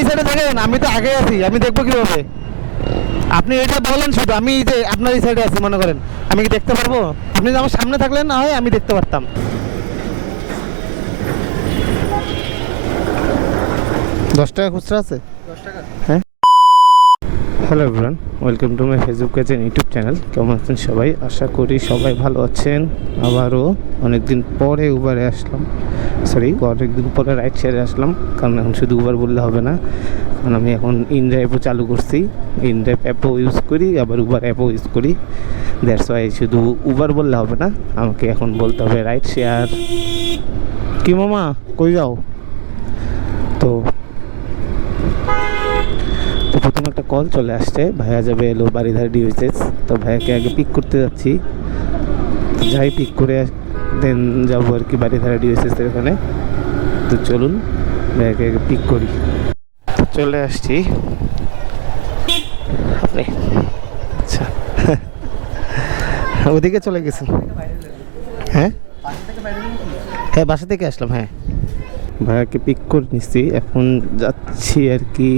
এই সাইডে থাকেন, আমি তো আগে আছি, আমি দেখবো কিভাবে? আপনি এটা বলেন শুধু, আমি যে আপনার এই সাইডে আছি মনে করেন, আমি কি দেখতে পারবো? আপনি যে আমার সামনে থাকলেন না হয় আমি দেখতে পারতাম। 10 টাকা খুচরা আছে? 10 টাকা? হ্যাঁ। Hello everyone, welcome to my Facebook page and YouTube channel. কেমন আছেন সবাই? আশা করি সবাই ভালো আছেন। আবারও অনেকদিন পরে উবারে আসলাম, অনেকদিন পরে রাইড শেয়ারে আসলাম। কারণ এখন শুধু উবার বললে হবে না, কারণ আমি এখন ইনড্রাইভও চালু করছি। ইনড্রাইভ অ্যাপও ইউজ করি, আবার উবার অ্যাপও ইউজ করি। দ্যাটস ওয়াই শুধু উবার বললে হবে না, আমাকে এখন বলতে হবে রাইড শেয়ার। কি মামা, কই যাও? তো প্রথম একটা কল চলে আসছে, ভাইয়া যাবে এলো বাড়িধার ডিউসেস। তো ভাইয়াকে আগে পিক করতে যাচ্ছি, যাই পিক করে দেন যাবো আর কি বাড়িধারা ডিউসেসের ওখানে। তো চলুন ভাইয়াকে আগে পিক করি। চলে আসছি আপনি। আচ্ছা ওদিকে চলে গেছেন? হ্যাঁ হ্যাঁ, বাসা থেকে আসলাম। হ্যাঁ, ভাইয়াকে পিক করে নিচ্ছি, এখন যাচ্ছি আর কি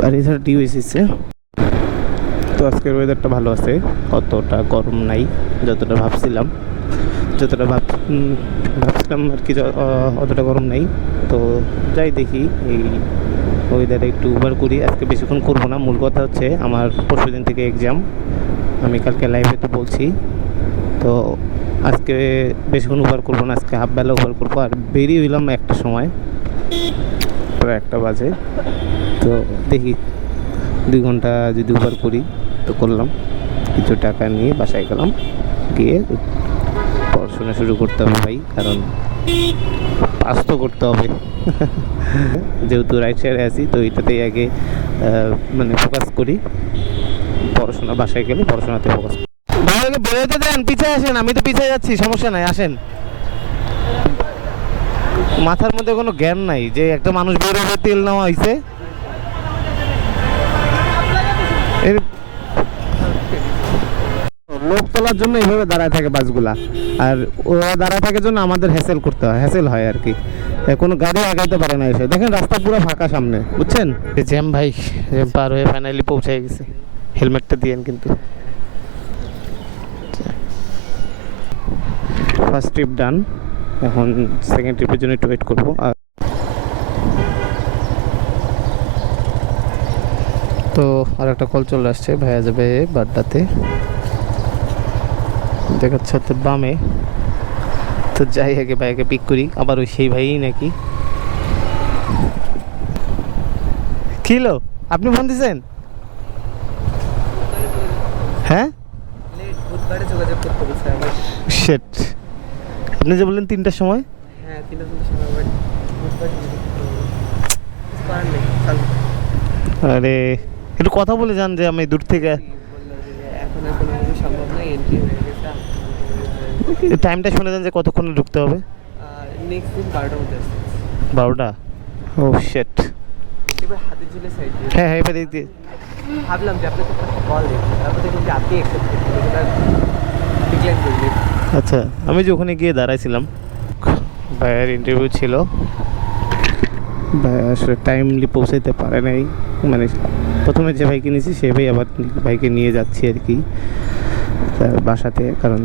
বাড়িধারা ডিউসেসে। তো আজকের ওয়েদারটা ভালো আছে, অতটা গরম নাই যতটা ভাবছিলাম আর কি, অতটা গরম নাই। তো যাই দেখি এই ওয়েদারে একটু উবার করি। আজকে বেশিক্ষণ করবো না, মূল কথা হচ্ছে আমার পরশুদিন থেকে এক্সাম, আমি কালকে লাইভে তো বলছি। তো আজকে বেশিক্ষণ উবার করবো না, আজকে হাফবেলা উবার করবো। আর বেরিয়ে হইলাম 1টার সময়, প্রায় 1টা বাজে। তো দেখি 2 ঘন্টা যদি উবার করি তো করলাম, কিছু টাকা নিয়ে বাসায় গেলাম, গিয়ে পড়াশোনা শুরু করতে হবে ভাই, কারণ পাস তো করতে হবে। যেহেতু রাইট সাইডে আছি তো এটাতেই আগে মানে ফোকাস করি, পড়াশোনা বাসায় গেলে পড়াশোনাতে ফোকাস করি। ভাইকে বেরোতে দেন, পিছিয়ে আসেন, আমি তো পিছিয়ে যাচ্ছি, সমস্যা নাই, আসেন। মাথার মধ্যে কোনো জ্ঞান নাই যে একটা মানুষ বেরোবে, তেল নেওয়া হয়েছে। লোক তোলার জন্য এইভাবে দাঁড়ায় থাকে বাসগুলা, আর ওরা দাঁড়ায় থাকার জন্য আমাদের হ্যাসেল হয় আর কি। কোনো গাড়ি আগাইতে পারে না এসে। দেখেন রাস্তা পুরো ফাঁকা সামনে, বুঝছেন? জ্যাম ভাই, জ্যাম পার হয়ে ফাইনালি পৌঁছে গেছে। হেলমেটটা দিয়েন কিন্তু। ফার্স্ট ট্রিপ ডান, এখন সেকেন্ড ট্রিপের জন্য একটু ওয়েট করবো। আর তো আর একটা কল চলে আসছে, ভাইয়া যাবে বাড্ডাতে, দেখাচ্ছে তো বামে। তো যাই আগে ভাইয়াকে পিক করি, আবার ওই সেই ভাইই নাকি। কিলো আপনি ফোন দিয়েছেন? হ্যাঁ শিট, আপনি যে বললেন 3টার সময়। হ্যাঁ 3টার সময়। আরে একটু কথা বলে যান যে আমি দূর থেকে। সম্ভব নয়, এন্ট্রি হয়ে গেছে। টাইমটা শুনে যান যে কতক্ষণে ঢুকতে হবে। নেক্সট দিন 12টার মধ্যে আসছে। 12টা? ও শিট। এবার হাতের ঝুলে সাইড দিয়ে। হ্যাঁ হ্যাঁ, এবার দিয়ে ভাবলাম যে আপনাকে একটা কল দিই, তারপর দেখুন যে আপনি অ্যাকসেপ্ট করলেন, এটা ডিক্লাইন করলেন। আচ্ছা, আমি যে ওখানে গিয়ে দাঁড়াইছিলাম, ভাইয়ের ইন্টারভিউ ছিল, ভাই আসলে টাইমলি পৌঁছাইতে পারে নাই। মানে প্রথমে যে ভাইকে নিয়েছি সেই ভাই আবার ভাইকে নিয়ে যাচ্ছি আর কি তার বাসাতে, কারণ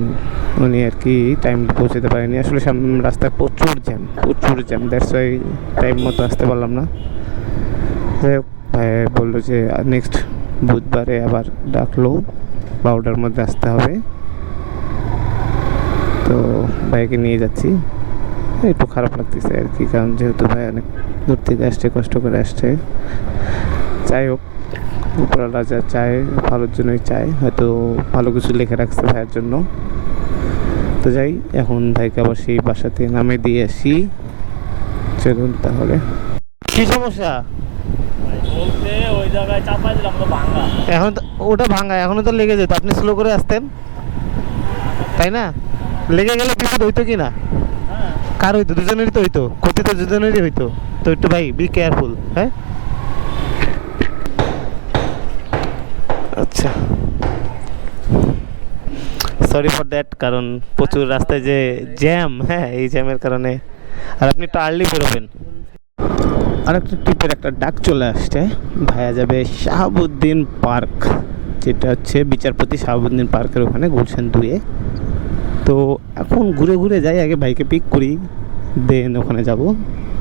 উনি আর কি টাইমলি পৌঁছাতে পারেনি। আসলে রাস্তায় প্রচুর জ্যাম, দ্যাটস ওয়াই টাইম মতো আসতে পারলাম না। যাই হোক, ভাই বললো যে নেক্সট বুধবারে আবার ডাকলো, 12টার মধ্যে আসতে হবে। তো ভাইকে নিয়ে যাচ্ছি, একটু খারাপ লাগতেছে আর কি, কারণ যেহেতু ভাই অনেক দূর থেকে আসছে, কষ্ট করে আসছে। যাই হোক, উপরওয়ালা যা চায় ভালোর জন্যই চায়, হয়তো ভালো কিছু লিখে রাখছে ভাইয়ের জন্য। তো যাই, এখন ভাইকে আবার সেই বাসাতে নামে দিয়ে আসি। চলুন তাহলে। কি সমস্যা? ওই জায়গায় চাপাই দিলাম তো ভাঙা। এখন ওটা ভাঙা, এখনো তো লেগে যেত, আপনি স্লো করে আসতেন, তাই না? লেগে গেলে বিপদ হইতো কি না? কার হইতো? দুজনেরই তো হইতো, ক্ষতি তো দুজনেরই হইতো। তো একটু ভাই বি কেয়ারফুল। হ্যাঁ আচ্ছা, সরি ফর দ্যাট, কারণ প্রচুর রাস্তায় যে জ্যাম, হ্যাঁ এই জ্যামের কারণে। আর আপনি একটু আর্লি বেরোবেন। আরেকটা ট্রিপের একটা ডাক চলে আসছে। ভাইয়া যাবে শাহাবুদ্দিন পার্ক, যেটা হচ্ছে বিচারপতি শাহাবুদ্দিন পার্কের ওখানে গুলশান 2-এ। তো এখন ঘুরে ঘুরে যাই, আগে ভাইকে পিক করি, দেন ওখানে যাব।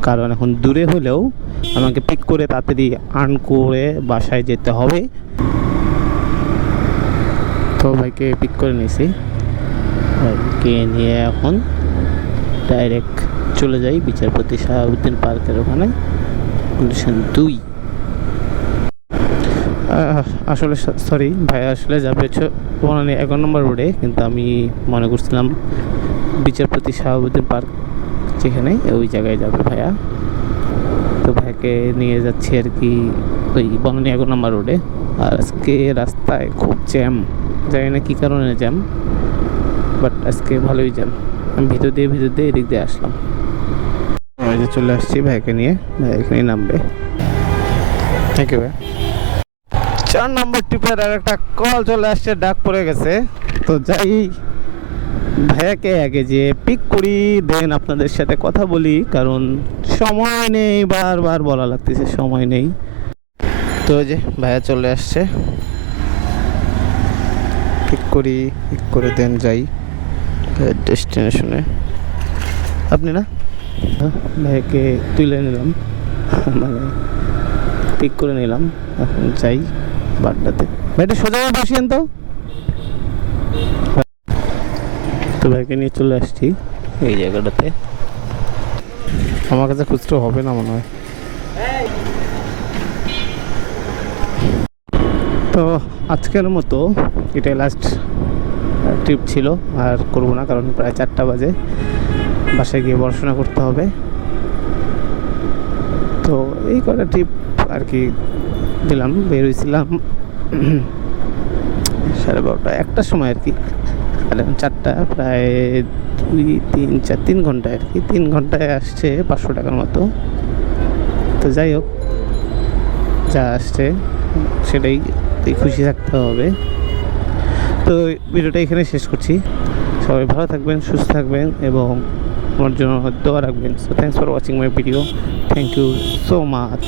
কারণ এখন দূরে হলেও আমাকে পিক করে তাড়াতাড়ি আর্ন করে বাসায় যেতে হবে। তো ভাইকে পিক করে নিয়েছি, ভাইকে নিয়ে এখন ডাইরেক্ট চলে যাই বিচারপতি শাহাবুদ্দিন পার্কের ওখানে, গুলশান 2। আসলে সরি ভাই, আসলে যাবে হচ্ছে 11 নম্বর রোডে, কিন্তু আমি মনে করছিলাম বিচারপতি শাহাবুদ্দিন পার্ক যেখানে, ওই জায়গায় যাবে ভাইয়া। তো ভাইকে নিয়ে যাচ্ছি আর কি ওই 11 নম্বর রোডে। আর আজকে রাস্তায় খুব জ্যাম, জানি না কী কারণে জ্যাম, বাট আজকে ভালোই জ্যাম। আমি ভিতর দিয়ে এদিক দিয়ে আসলাম। ওই যে চলে আসছি ভাইকে নিয়ে, ভাই এখানেই নামবে। থ্যাংক ইউ ভাই। 4 নম্বর ট্রিপের আর একটা কল চলে আসছে, ডাক পড়ে গেছে। তো যাই ভাইয়াকে আগে যে পিক করি, দেন আপনাদের সাথে কথা বলি, কারণ সময় নেই, বারবার বলা লাগতেছে সময় নেই। তো ওই যে ভাইয়া চলে আসছে, পিক করে দেন যাই ডেস্টিনেশনে। আপনি না ভাইয়াকে তুলে নিলাম, মানে পিক করে নিলাম, এখন যাই বাড্ডাতে। ভাইটা সোজা বসিয়েন তো। তো ভাইকে নিয়ে চলে আসছি এই জায়গাটাতে। আমার কাছে খুচরো হবে না মনে হয়। তো আজকের মতো এটাই লাস্ট ট্রিপ ছিল, আর করবো না, কারণ প্রায় 4টা বাজে, বাসায় গিয়ে পড়াশোনা করতে হবে। তো এই কটা ট্রিপ আর কি দিলাম। বের হয়েছিলাম 12:30 1টার সময় আর কি, আর এখন 4টা, প্রায় 3 ঘন্টায় আর কি, 3 ঘন্টায় আসছে 500 টাকার মতো। তো যাই হোক, যা আসছে সেটাই খুশি থাকতে হবে। তো ভিডিওটা এখানে শেষ করছি। সবাই ভালো থাকবেন, সুস্থ থাকবেন এবং আমার জন্য দোয়া রাখবেন। So thanks for watching my video. Thank you so much.